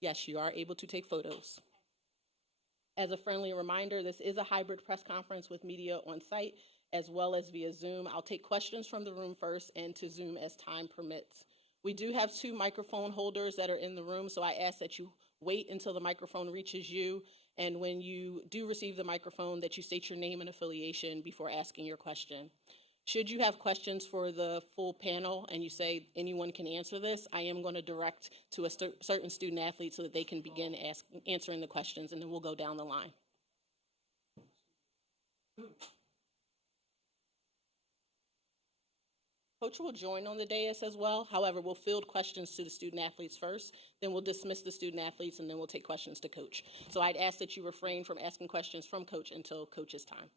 Yes, you are able to take photos. As a friendly reminder, this is a hybrid press conference with media on site as well as via Zoom. I'll take questions from the room first and to Zoom as time permits. We do have 2 microphone holders that are in the room, so I ask that you wait until the microphone reaches you, and when you do receive the microphone, that you state your name and affiliation before asking your question. Should you have questions for the full panel and you say anyone can answer this, I am going to direct to a certain student athlete so that they can begin answering the questions, and then we'll go down the line. Coach will join on the dais as well. However, we'll field questions to the student athletes first, then we'll dismiss the student athletes, and then we'll take questions to Coach. So I'd ask that you refrain from asking questions from Coach until Coach's time.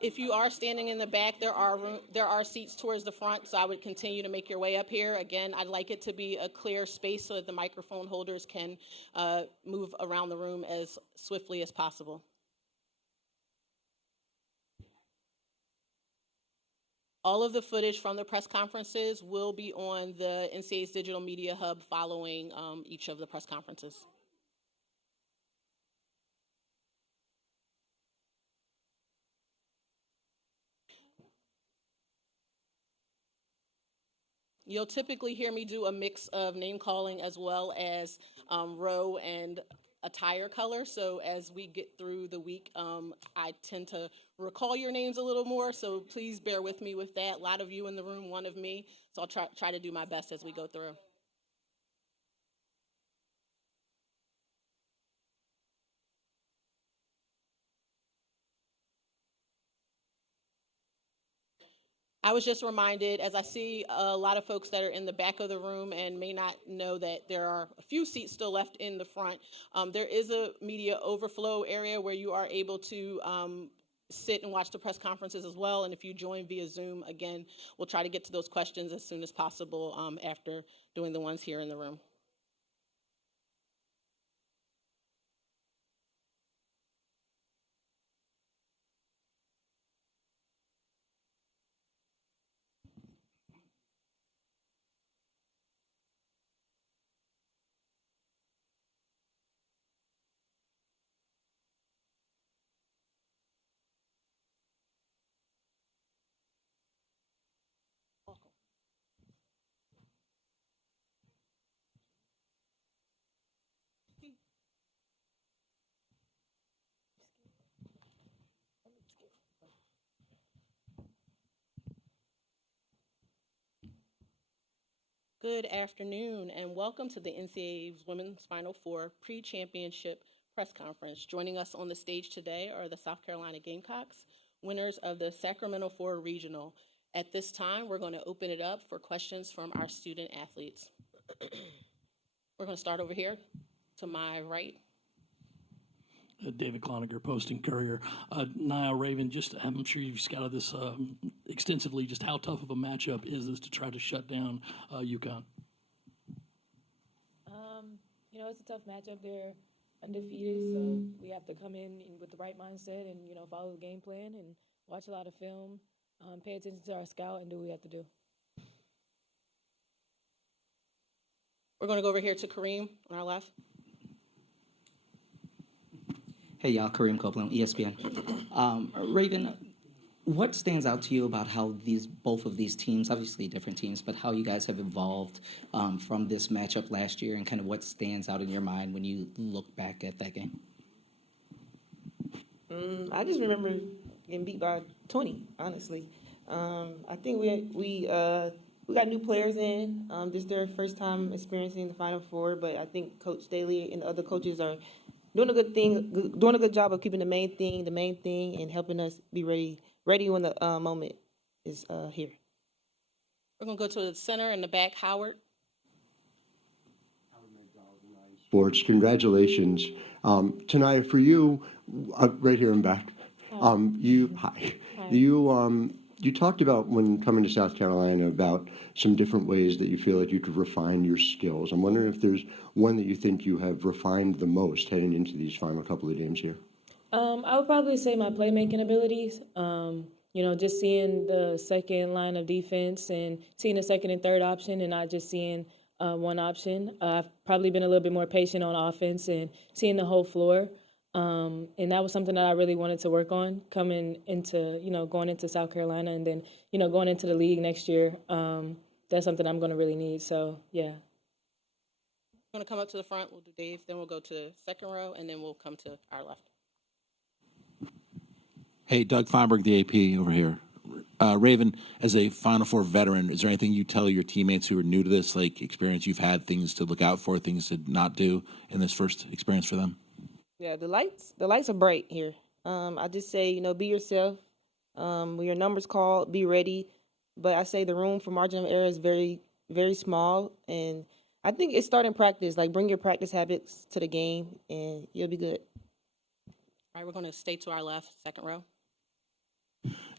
If you are standing in the back, there are seats towards the front, so I would continue to make your way up here. Again, I'd like it to be a clear space so that the microphone holders can move around the room as swiftly as possible. All of the footage from the press conferences will be on the NCAA's Digital Media Hub following each of the press conferences. You'll typically hear me do a mix of name calling as well as row and attire color. So as we get through the week, I tend to recall your names a little more. So please bear with me with that. A lot of you in the room, one of me. So I'll try to do my best as we go through. I was just reminded, as I see a lot of folks that are in the back of the room and may not know that there are a few seats still left in the front, there is a media overflow area where you are able to sit and watch the press conferences as well. And if you join via Zoom, again, we'll try to get to those questions as soon as possible after doing the ones here in the room. Good afternoon, and welcome to the NCAA's Women's Final Four pre-championship press conference. Joining us on the stage today are the South Carolina Gamecocks, winners of the Sacramento 4 Regional. At this time, we're going to open it up for questions from our student athletes. We're going to start over here to my right. David Cloninger, Posting Courier. Niall Raven, I'm sure you've scouted this extensively. Just how tough of a matchup is this to try to shut down UConn? It's a tough matchup. They're undefeated, so we have to come in with the right mindset and, follow the game plan and watch a lot of film, pay attention to our scout, and do what we have to do. We're going to go over here to Kareem on our left. Hey y'all, Kareem Copeland, ESPN. Raven, what stands out to you about how both of these teams, obviously different teams, but how you guys have evolved from this matchup last year, and kind of what stands out in your mind when you look back at that game? I just remember getting beat by 20, honestly. I think we got new players in. This is their first time experiencing the Final Four, but I think Coach Staley and the other coaches are doing a good job of keeping the main thing, and helping us be ready when the moment is here. We're going to go to the center in the back, Howard. Sports, congratulations. Tonight for you, right here in back. You You talked about when coming to South Carolina about some different ways that you feel like you could refine your skills. I'm wondering if there's one that you think you have refined the most heading into these final couple of games here. I would probably say my playmaking abilities. Just seeing the second line of defense and seeing the second and third option and not just seeing one option. I've probably been a little bit more patient on offense and seeing the whole floor. And that was something that I really wanted to work on going into South Carolina and then, going into the league next year. That's something I'm going to really need. So, yeah. We're going to come up to the front. We'll do Dave, then we'll go to second row, and then we'll come to our left. Hey, Doug Feinberg, the AP over here. Raven, as a Final Four veteran, is there anything you tell your teammates who are new to this, like experience you've had, things to look out for, things to not do in this first experience for them? Yeah, the lights are bright here. I just say, be yourself. When your number's called, be ready. But I say the room for margin of error is very, very small. And I think it's starting practice. Like, bring your practice habits to the game, and you'll be good. All right, we're going to stay to our left, second row.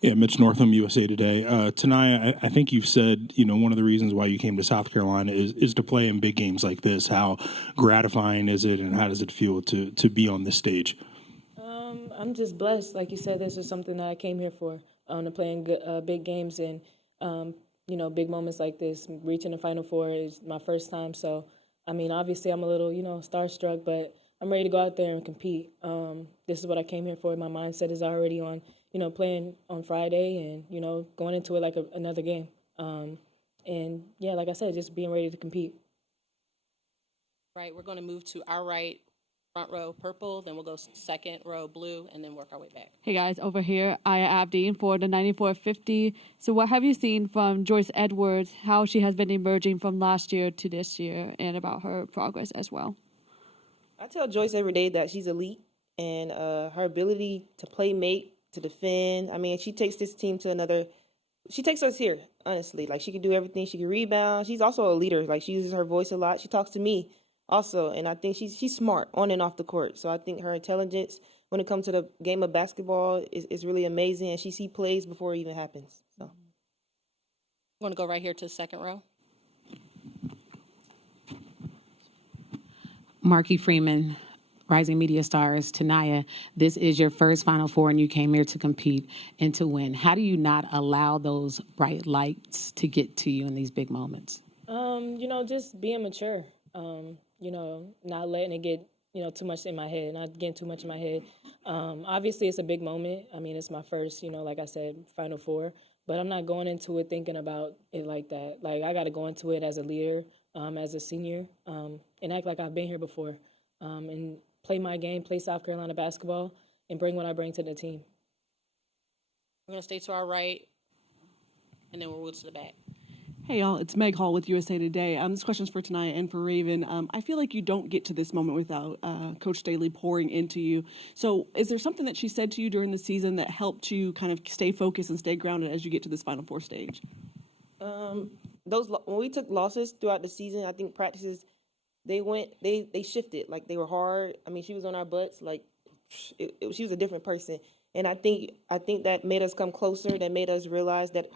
Yeah, Mitch Northam, USA Today. Tonight, I think you've said, one of the reasons why you came to South Carolina is to play in big games like this. How gratifying is it, and how does it feel to be on this stage? I'm just blessed. Like you said, this is something that I came here for, to play in big games and, big moments like this. Reaching the Final Four is my first time. So, obviously I'm a little, starstruck, but I'm ready to go out there and compete. This is what I came here for. My mindset is already on, playing on Friday and, going into it like another game. Like I said, just being ready to compete. Right, we're going to move to our right, front row purple, then we'll go second row blue, and then work our way back. Hey guys, over here, Aya Abdeen for the 9450. So what have you seen from Joyce Edwards, how she has been emerging from last year to this year, and about her progress as well? I tell Joyce every day that she's elite, and her ability to play, make, to defend. She takes this team to she takes us here, honestly. Like, she can do everything. She can rebound. She's also a leader. Like, she uses her voice a lot. She talks to me also, and I think she's smart on and off the court. So I think her intelligence when it comes to the game of basketball is really amazing, and she sees plays before it even happens. So I'm going to go right here to the second row. Marky Freeman, Rising Media Stars, Tanaya, this is your first Final Four and you came here to compete and to win. How do you not allow those bright lights to get to you in these big moments? Just being mature, not letting it get, too much in my head, not getting too much in my head. Obviously, it's a big moment. It's my first, like I said, Final Four, but I'm not going into it thinking about it like that. Like, I got to go into it as a leader, as a senior, and act like I've been here before, and play my game, play South Carolina basketball, and bring what I bring to the team. We're going to stay to our right, and then we'll move to the back. Hey, y'all, it's Meg Hall with USA Today. This question's for tonight and for Raven. I feel like you don't get to this moment without Coach Staley pouring into you. So is there something that she said to you during the season that helped you kind of stay focused and stay grounded as you get to this Final Four stage? when we took losses throughout the season, I think practices, they shifted. Like, they were hard. She was on our butts. Like, she was a different person. And I think that made us come closer. That made us realize that,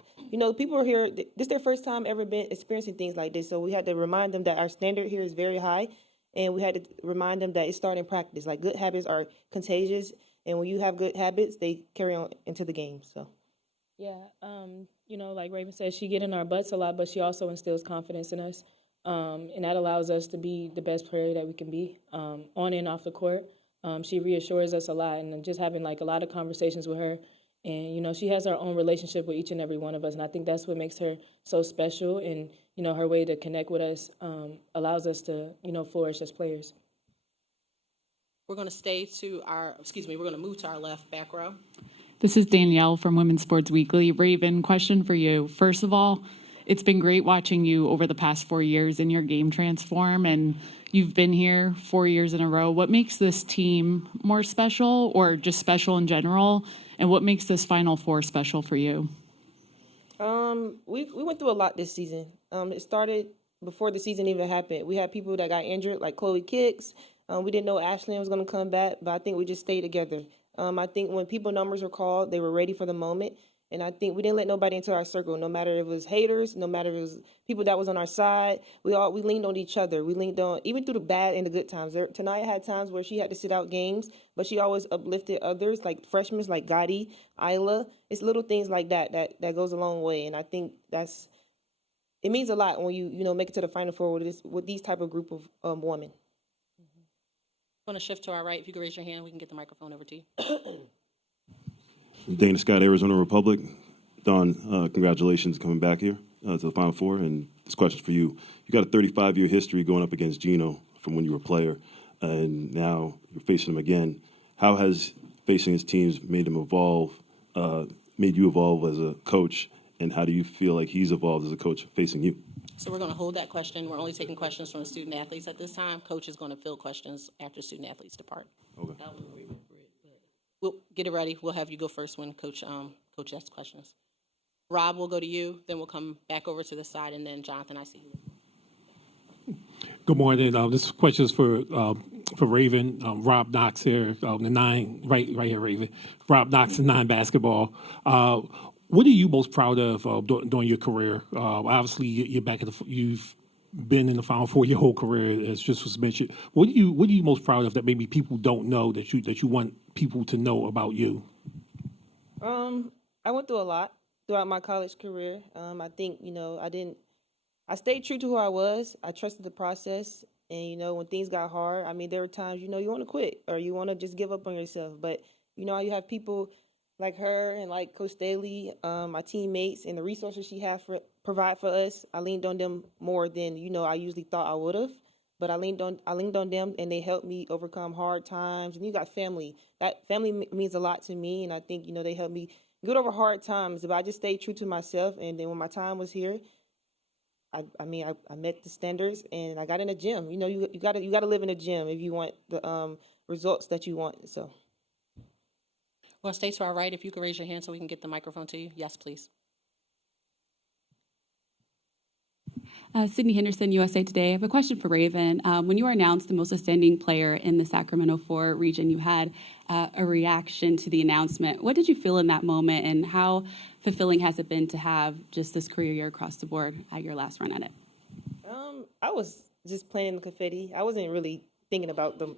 people are here. This is their first time ever been experiencing things like this. So we had to remind them that our standard here is very high, and we had to remind them that it started in practice. Like, good habits are contagious, and when you have good habits, they carry on into the game. So, yeah, like Raven said, she get in our butts a lot, but she also instills confidence in us, and that allows us to be the best player that we can be on and off the court. She reassures us a lot, and just having like a lot of conversations with her, and she has her own relationship with each and every one of us, and I think that's what makes her so special. And her way to connect with us allows us to flourish as players. We're going to move to our left back row. This is Danielle from Women's Sports Weekly. Raven, question for you. First of all, it's been great watching you over the past 4 years in your game transform, and you've been here 4 years in a row. What makes this team more special, or just special in general, and what makes this Final Four special for you? We went through a lot this season. It started before the season even happened. We had people that got injured, like Chloe Kicks. We didn't know Ashlyn was going to come back, but I think we just stayed together. I think when people numbers were called, they were ready for the moment. And I think we didn't let nobody into our circle, no matter if it was haters, no matter if it was people that was on our side. We leaned on each other. We leaned on, even through the bad and the good times. Tanaya had times where she had to sit out games, but she always uplifted others, like freshmen, like Gotti, Isla. It's little things like that goes a long way. And I think it means a lot when you make it to the Final Four with these type of group of women. I'm going to shift to our right. If you could raise your hand, we can get the microphone over to you. Dana Scott, Arizona Republic. Don, congratulations coming back here to the Final Four. And this question's for you. You got a 35-year history going up against Gino from when you were a player, and now you're facing him again. How has facing his teams made you evolve as a coach, and how do you feel like he's evolved as a coach facing you? So we're going to hold that question. We're only taking questions from the student athletes at this time. Coach is going to field questions after student athletes depart. Okay. We'll get it ready. We'll have you go first when Coach asks questions. Rob, we'll go to you. Then we'll come back over to the side, and then Jonathan, I see you. Good morning. This question is for Raven. Rob Knox here, the 9, right here, Raven. Rob Knox, the 9 basketball. What are you most proud of during your career? Obviously, you're back you've been in the Final Four your whole career, as just was mentioned. What are you most proud of that maybe people don't know that you want people to know about you? I went through a lot throughout my college career. I think I stayed true to who I was. I trusted the process, and when things got hard, there were times you want to quit or you want to just give up on yourself. But you have people like her and like Coach Staley, my teammates, and the resources she had provide for us. I leaned on them more than I usually thought I would have. But I leaned on them, and they helped me overcome hard times. And you got family. That family means a lot to me, and I think they helped me get over hard times. If I just stayed true to myself, and then when my time was here, I met the standards, and I got in a gym. You gotta live in a gym if you want the results that you want. So. Well, stay to our right. If you could raise your hand so we can get the microphone to you. Yes, please. Sydney Henderson, USA Today. I have a question for Raven. When you were announced the most outstanding player in the Sacramento 4 region, you had a reaction to the announcement. What did you feel in that moment, and how fulfilling has it been to have just this career year across the board at your last run at it? I was just playing in the confetti. I wasn't really thinking about the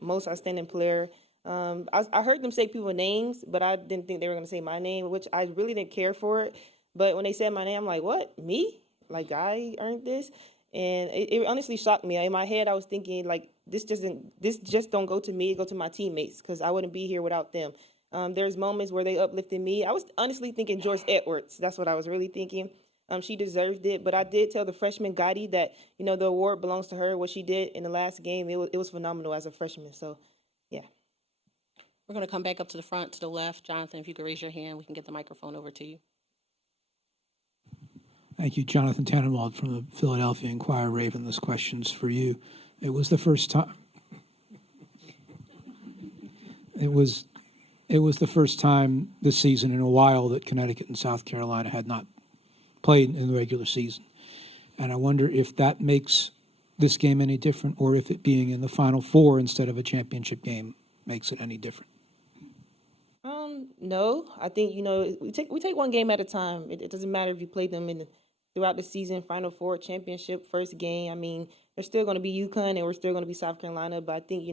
most outstanding player. I heard them say people's names, but I didn't think they were going to say my name, which I really didn't care for it. But when they said my name, I'm like, what? Me? Like, I earned this? And it honestly shocked me. In my head, I was thinking, like, this just don't go to me, it go to my teammates, because I wouldn't be here without them. There's moments where they uplifted me. I was honestly thinking Joyce Edwards. That's what I was really thinking. She deserved it. But I did tell the freshman Gotti that, the award belongs to her. What she did in the last game, it was phenomenal as a freshman. So, yeah. We're going to come back up to the front, to the left. Jonathan, if you could raise your hand, we can get the microphone over to you. Thank you. Jonathan Tannenwald from the Philadelphia Inquirer. Raven, this question's for you. It was the first time. It was the first time this season in a while that Connecticut and South Carolina had not played in the regular season. And I wonder if that makes this game any different, or if it being in the Final Four instead of a championship game makes it any different. No, I think we take one game at a time. It doesn't matter if you play them throughout the season, Final Four, championship, first game. They're still going to be UConn, and we're still going to be South Carolina. But I think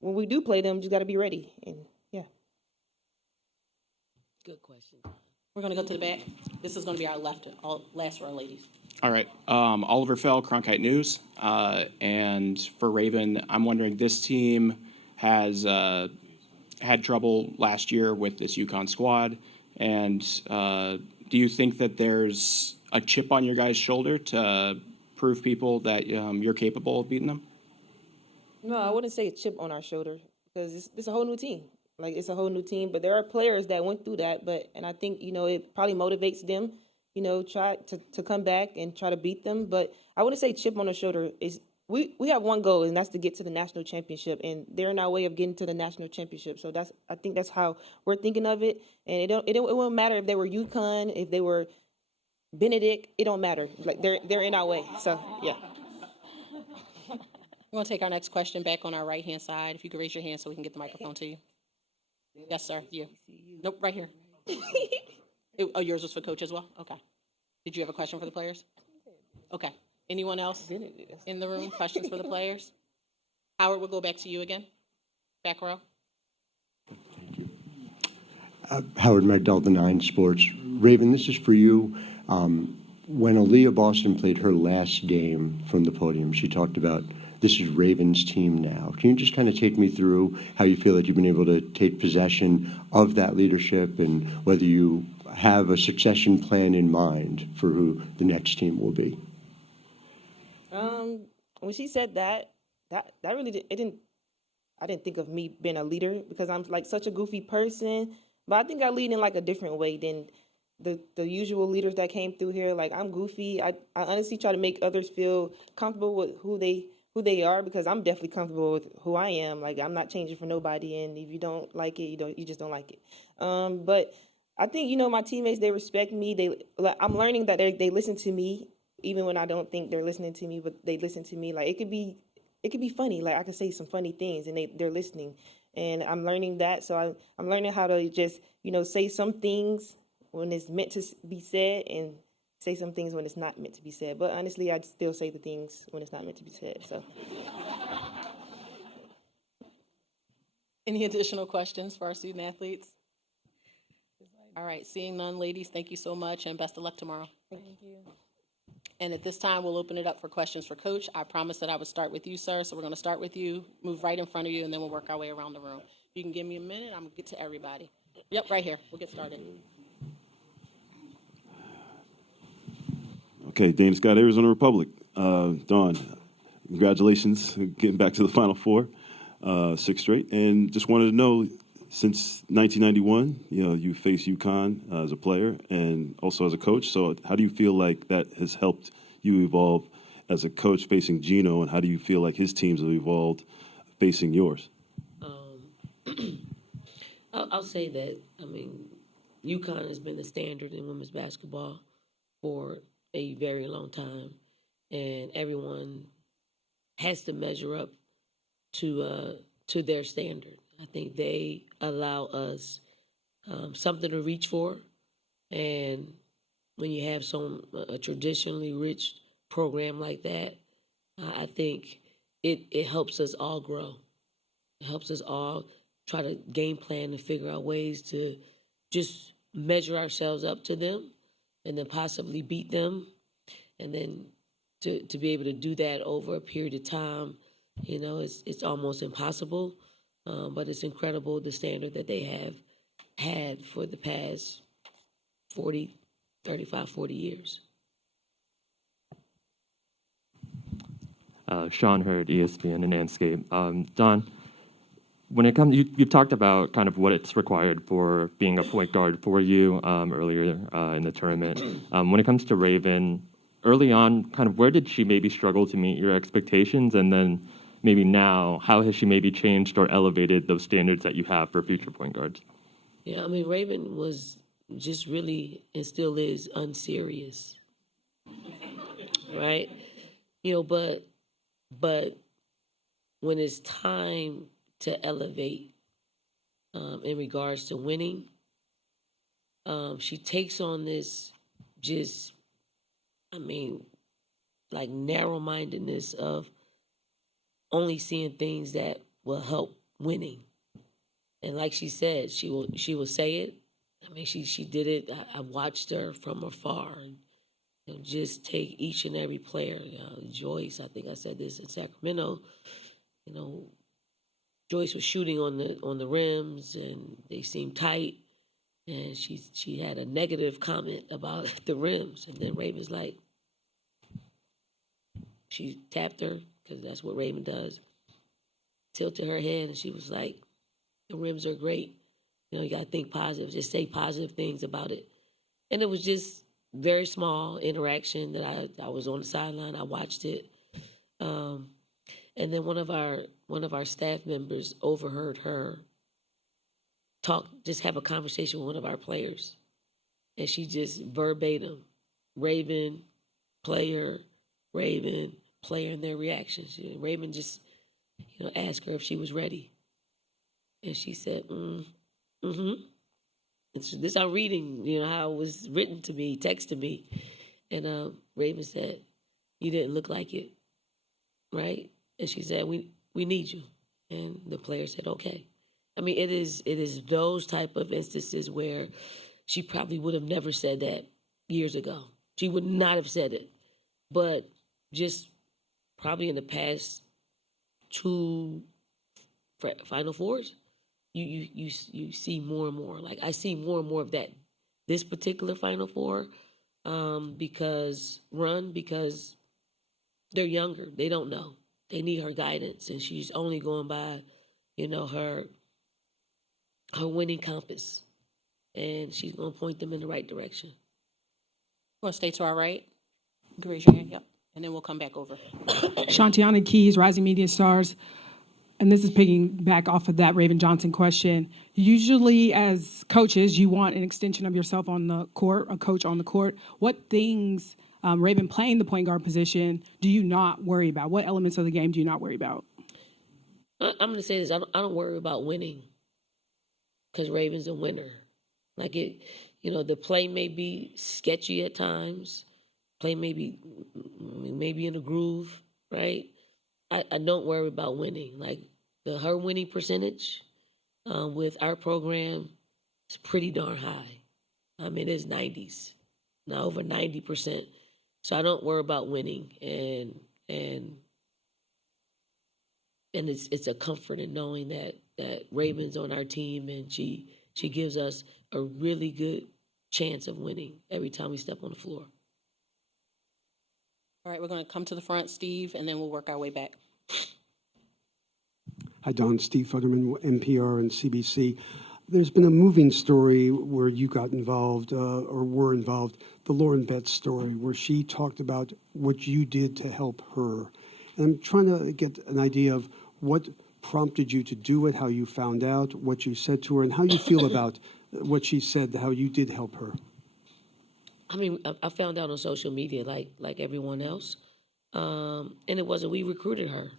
when we do play them, just got to be ready. And yeah. Good question. We're going to go to the back. This is going to be our last row, ladies. All right. Oliver Fell, Cronkite News. And for Raven, I'm wondering, this team has had trouble last year with this UConn squad. And do you think that there's a chip on your guys' shoulder to prove people that you're capable of beating them? No, I wouldn't say a chip on our shoulder, because it's a whole new team. Like, it's a whole new team. But there are players that went through that. And I think, it probably motivates them, try to come back and try to beat them. But I wouldn't say chip on the shoulder. We have one goal, and that's to get to the national championship. And they're in our way of getting to the national championship. So I think that's how we're thinking of it. And it won't matter if they were UConn, if they were Benedict. It don't matter. Like, they're in our way. So yeah. We're going to take our next question back on our right-hand side. If you could raise your hand so we can get the microphone to you. Yes, sir. You. Nope, right here. Oh, yours was for Coach as well? Okay. Did you have a question for the players? Okay. Anyone else in the room? Questions for the players? Howard, we'll go back to you again. Back row. Howard Magdal, the 9 Sports. Raven, this is for you. When Aaliyah Boston played her last game from the podium, she talked about this is Raven's team now. Can you just kind of take me through how you feel that you've been able to take possession of that leadership and whether you have a succession plan in mind for who the next team will be? When she said that really I didn't think of me being a leader because I'm like such a goofy person. But I think I lead in like a different way than the usual leaders that came through here. Like I'm goofy. I honestly try to make others feel comfortable with who they are because I'm definitely comfortable with who I am. Like I'm not changing for nobody, and if you don't like it, you just don't like it. But I think my teammates, they respect me. I'm learning that they listen to me even when I don't think they're listening to me, but they listen to me. Like it could be funny. Like I could say some funny things and they're listening. And I'm learning that. So I'm learning how to just, say some things when it's meant to be said and say some things when it's not meant to be said. But honestly, I still say the things when it's not meant to be said. So. Any additional questions for our student athletes? All right, seeing none, ladies, thank you so much and best of luck tomorrow. Thank you. And at this time, we'll open it up for questions for Coach. I promised that I would start with you, sir, so we're going to start with you, move right in front of you, and then we'll work our way around the room. You can give me a minute. I'm going to get to everybody. Yep, right here. We'll get started. Okay, Dana Scott, Arizona Republic. Dawn, congratulations getting back to the Final Four, 6 straight. And just wanted to know, since 1991, you faced UConn as a player and also as a coach. So how do you feel like that has helped you evolve as a coach facing Gino, and how do you feel like his teams have evolved facing yours? I'll say that, UConn has been the standard in women's basketball for a very long time, and everyone has to measure up to their standard. I think they allow us something to reach for, and when you have a traditionally rich program like that, I think it helps us all grow. It helps us all try to game plan and figure out ways to just measure ourselves up to them and then possibly beat them. And then to be able to do that over a period of time, it's almost impossible. But it's incredible the standard that they have had for the past 40 years. Sean Hurd, ESPN and Anscape. Don, when it comes, you've talked about kind of what it's required for being a point guard for you earlier in the tournament. When it comes to Raven, early on, kind of where did she maybe struggle to meet your expectations? And then maybe now, how has she maybe changed or elevated those standards that you have for future point guards? Yeah, Raven was just really, and still is, unserious, right? But when it's time to elevate in regards to winning, she takes on this like narrow-mindedness of only seeing things that will help winning. And like she said, she will say it. She did it. I watched her from afar. And, just take each and every player. Joyce, I think I said this in Sacramento. Joyce was shooting on the rims, and they seemed tight. And she had a negative comment about the rims, and then Raven's like, she tapped her, because that's what Raven does, tilted her head, and she was like, the rims are great. You got to think positive. Just say positive things about it. And it was just very small interaction that I was on the sideline. I watched it. And then one of our staff members overheard her have a conversation with one of our players. And she just verbatim, Raven, player, and their reactions. Raven just, asked her if she was ready. And she said, mm-hmm. This I'm reading, how it was written to me, text to me. And Raven said, "You didn't look like it, right?" And she said, "We need you." And the player said, "Okay." I mean, it is those type of instances where she probably would have never said that years ago. She would not have said it. But just probably in the past 2 Final Fours, you see more and more. Like I see more and more of that. This particular Final Four, because they're younger. They don't know. They need her guidance, and she's only going by, her winning compass, and she's going to point them in the right direction. Want to stay to our right? You can raise your hand. Yep. And then we'll come back over. Shantiana Keys, Rising Media Stars. And this is picking back off of that Raven Johnson question. Usually as coaches, you want an extension of yourself on the court, a coach on the court. What things, Raven playing the point guard position, do you not worry about? What elements of the game do you not worry about? I'm going to say this. I don't worry about winning because Raven's a winner. Like the play may be sketchy at times. Play may be in a groove, right? I don't worry about winning. Like her winning percentage with our program is pretty darn high. I mean, it's 90s, now over 90%. So I don't worry about winning, and it's a comfort in knowing that Raven's on our team, and she gives us a really good chance of winning every time we step on the floor. All right, we're going to come to the front, Steve, and then we'll work our way back. Hi, Don. Steve Futterman, NPR and CBC. There's been a moving story where you got involved or were involved, the Lauren Betts story, where she talked about what you did to help her. And I'm trying to get an idea of what prompted you to do it, how you found out, what you said to her, and how you feel about what she said, how you did help her. I mean, I found out on social media like everyone else, and it wasn't. We recruited her.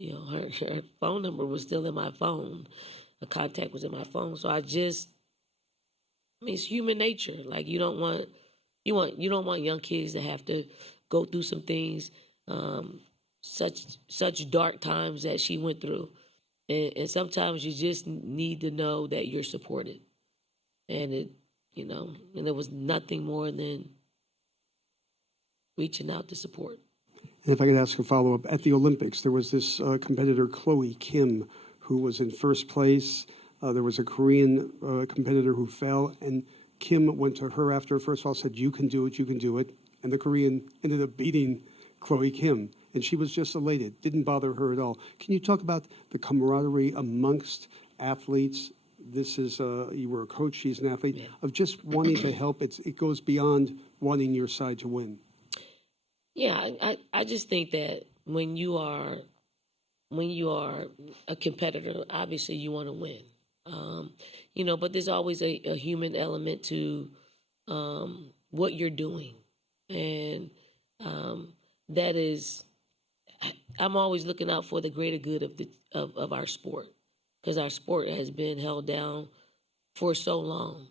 Her phone number was still in my phone. The contact was in my phone. So it's human nature. Like you don't want young kids to have to go through some things, such dark times that she went through, and sometimes you just need to know that you're supported, and it was nothing more than reaching out to support. And if I could ask a follow-up, at the Olympics, there was this competitor, Chloe Kim, who was in first place. There was a Korean competitor who fell, and Kim went to her after first of all said, "You can do it, you can do it." And the Korean ended up beating Chloe Kim, and she was just elated. Didn't bother her at all. Can you talk about the camaraderie amongst athletes? This is, you were a coach, she's an athlete, yeah, of just wanting to help. It goes beyond wanting your side to win. Yeah, I just think that when you are a competitor, obviously you want to win. But there's always a human element to what you're doing, and that is, I'm always looking out for the greater good of our sport, because our sport has been held down for so long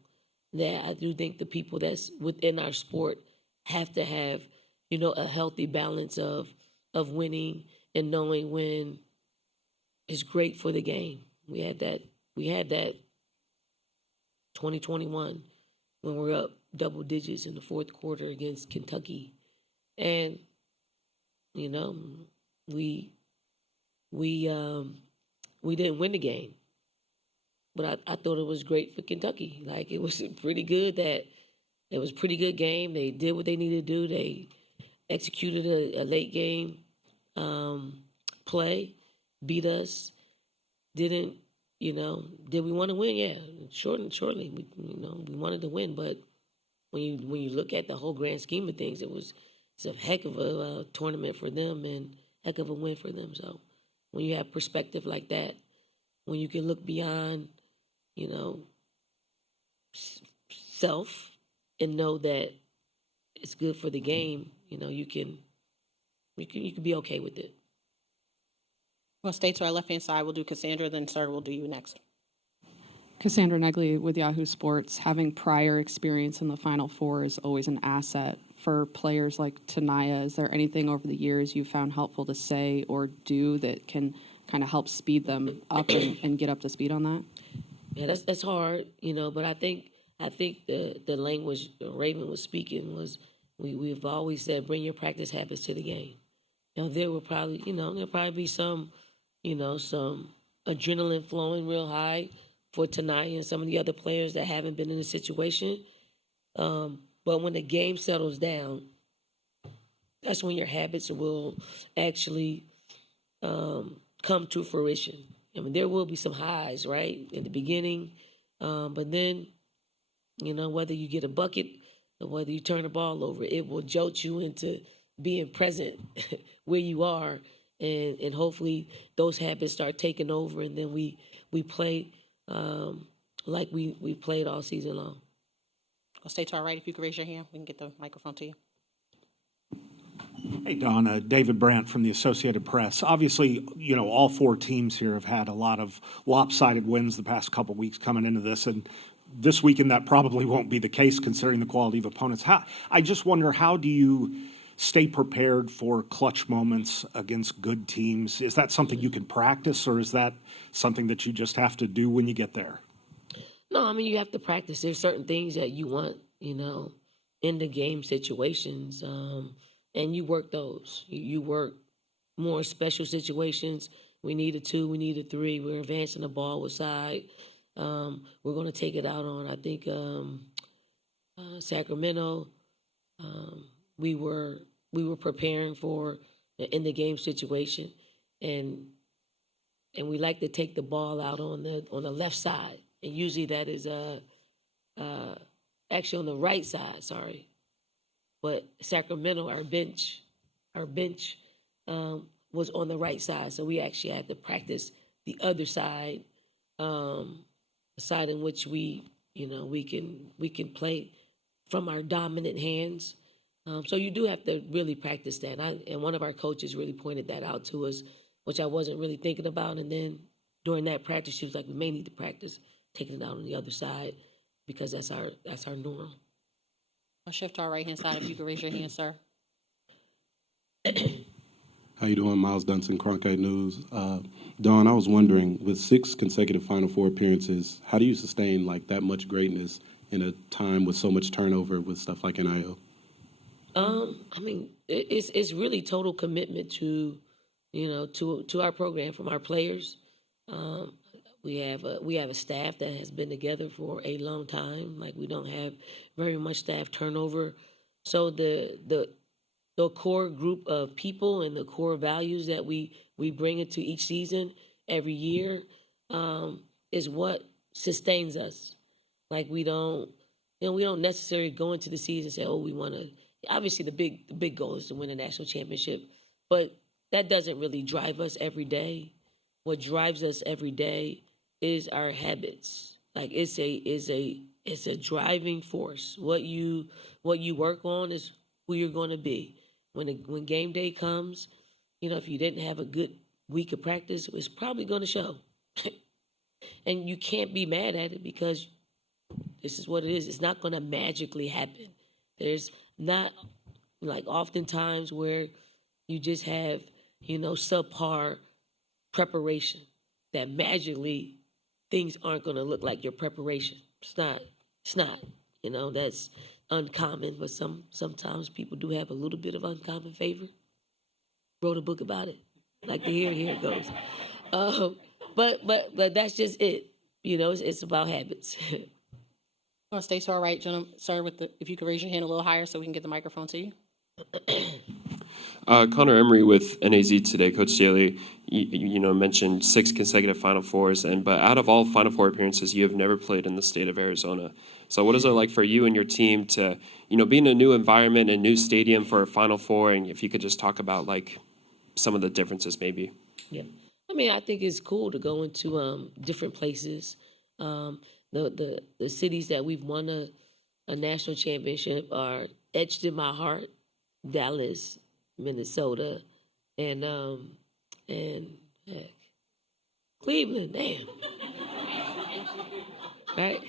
that I do think the people that's within our sport have to have a healthy balance of winning and knowing when it's great for the game. We had that 2021 when we're up double digits in the fourth quarter against Kentucky. And, we didn't win the game. But I thought it was great for Kentucky. Like, it was pretty good it was a pretty good game. They did what they needed to do. They executed a late game play, beat us. Did we want to win? Yeah, shortly. We wanted to win, but when you look at the whole grand scheme of things, it's a heck of a tournament for them and heck of a win for them. So when you have perspective like that, when you can look beyond, self and know that it's good for the game, you can be okay with it. We'll stay to our left-hand side. We'll do Cassandra, then Sir, we'll do you next. Cassandra Negley with Yahoo Sports. Having prior experience in the Final Four is always an asset for players like Tanaya. Is there anything over the years you found helpful to say or do that can kind of help speed them up and get up to speed on that? Yeah, that's hard, but I think the language Raven was speaking was we've always said bring your practice habits to the game. There will probably there'll probably be some some adrenaline flowing real high for Tanaya and some of the other players that haven't been in a situation. But when the game settles down, that's when your habits will actually come to fruition. I mean, there will be some highs, right, in the beginning, but then, whether you get a bucket or whether you turn the ball over, it will jolt you into being present where you are, and hopefully those habits start taking over, and then we play like we played all season long. I'll stay to our right. If you could raise your hand, we can get the microphone to you. Hey, Don. David Brandt from the Associated Press. Obviously, all four teams here have had a lot of lopsided wins the past couple weeks coming into this, and this weekend that probably won't be the case considering the quality of opponents. I just wonder, how do you stay prepared for clutch moments against good teams? Is that something you can practice, or is that something that you just have to do when you get there? No, I mean, you have to practice. There's certain things that you want, in the game situations, and you work those. You work more special situations. We need a 2, we need a 3. We're advancing the ball with side. We're going to take it out on, I think, Sacramento. We were preparing for the in the game situation, and we like to take the ball out on the left side, and usually that is actually on the right side. Sorry, but Sacramento, our bench was on the right side, so we actually had to practice the other side, the side in which we can play from our dominant hands. So you do have to really practice that. And one of our coaches really pointed that out to us, which I wasn't really thinking about. And then during that practice, she was like, we may need to practice taking it out on the other side because that's our norm. I'll shift to our right-hand side. If you could raise your hand, sir. How you doing? Miles Dunson, Cronkite News. Dawn, I was wondering, with 6 consecutive Final Four appearances, how do you sustain that much greatness in a time with so much turnover with stuff like NIL? I mean, it's really total commitment to our program from our players. We have a staff that has been together for a long time. We don't have very much staff turnover. So the core group of people and the core values that we bring into each season every year is what sustains us. We don't necessarily go into the season and say, oh, we want to. Obviously, the big goal is to win a national championship, but that doesn't really drive us every day. What drives us every day is our habits. It's a driving force. What you work on is who you're going to be. When game day comes, if you didn't have a good week of practice, it's probably going to show. And you can't be mad at it because this is what it is. It's not going to magically happen. There's not oftentimes where you just have, subpar preparation that magically things aren't going to look like your preparation. It's not. That's uncommon, but sometimes people do have a little bit of uncommon favor. Wrote a book about it. Here it goes. But that's just it. It's about habits. I'll stay to our right, gentlemen. Sir, if you could raise your hand a little higher so we can get the microphone to you. Connor Emery with NAZ today. Coach Staley, you mentioned 6 consecutive Final Fours, but out of all Final Four appearances, you have never played in the state of Arizona. So what is it like for you and your team to, be in a new environment, a new stadium for a Final Four, and if you could just talk about some of the differences maybe? Yeah, I mean, I think it's cool to go into different places. The cities that we've won a national championship are etched in my heart: Dallas, Minnesota, and Cleveland. Damn. right?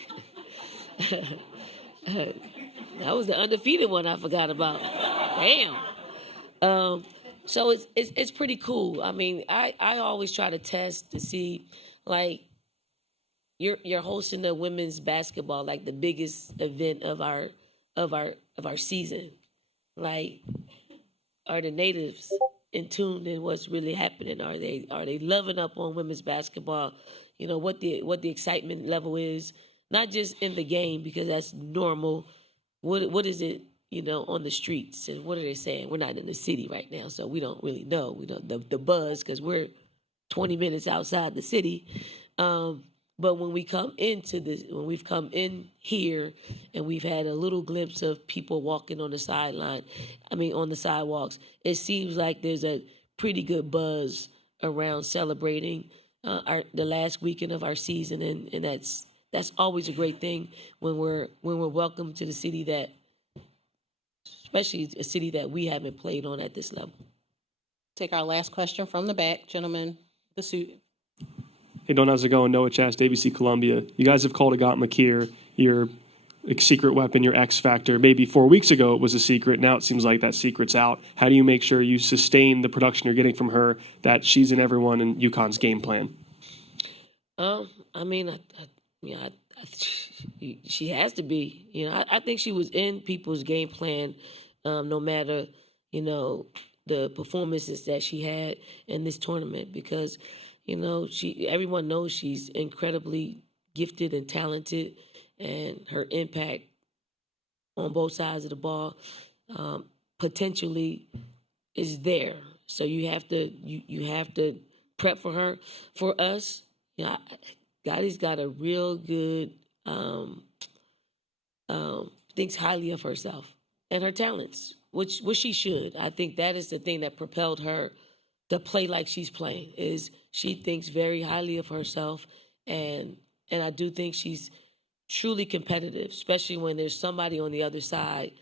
That was the undefeated one I forgot about. Damn. So it's pretty cool. I mean, I always try to test to see, like, you're hosting the women's basketball, like the biggest event of our season. Like, are the natives in tune in what's really happening? Are they loving up on women's basketball? You know what the excitement level is, not just in the game because that's normal. What is it, on the streets, and what are they saying? We're not in the city right now, so we don't really know. We don't the buzz because we're 20 minutes outside the city. But when we've come in here and we've had a little glimpse of people walking on the on the sidewalks, it seems like there's a pretty good buzz around celebrating the last weekend of our season, and that's always a great thing when we're welcome to the city that, especially a city that we haven't played on at this level. Take our last question from the back, gentleman, the suit. Hey, Don, how's it going? Noah Chast, ABC Columbia. You guys have called Agat Makir your secret weapon, your X factor. Maybe 4 weeks ago it was a secret. Now it seems like that secret's out. How do you make sure you sustain the production you're getting from her, that she's in everyone in UConn's game plan? She has to be. I think she was in people's game plan, no matter the performances that she had in this tournament, because everyone knows she's incredibly gifted and talented, and her impact on both sides of the ball potentially is there. So you have to prep for her. For us, Gotti's got a real good thinks highly of herself and her talents, which she should. I think that is the thing that propelled her to play like she's playing. Is she thinks very highly of herself, and I do think she's truly competitive, especially when there's somebody on the other side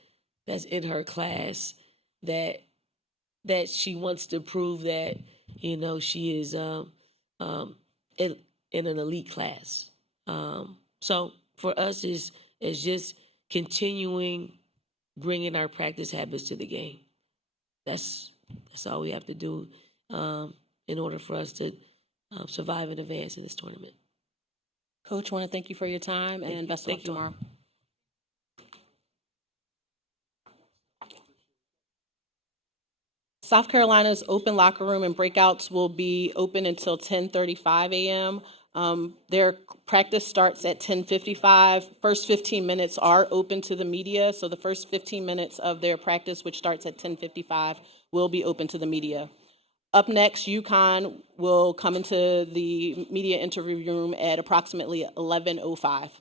that's in her class that she wants to prove that she is in an elite class. So for us is just continuing bringing our practice habits to the game. That's all we have to do in order for us to survive and advance in this tournament. Coach, I want to thank you for your time, and best of luck tomorrow. South Carolina's open locker room and breakouts will be open until 10:35 a.m. Their practice starts at 10:55. First 15 minutes are open to the media, so the first 15 minutes of their practice, which starts at 10:55, will be open to the media. Up next, UConn will come into the media interview room at approximately 11:05.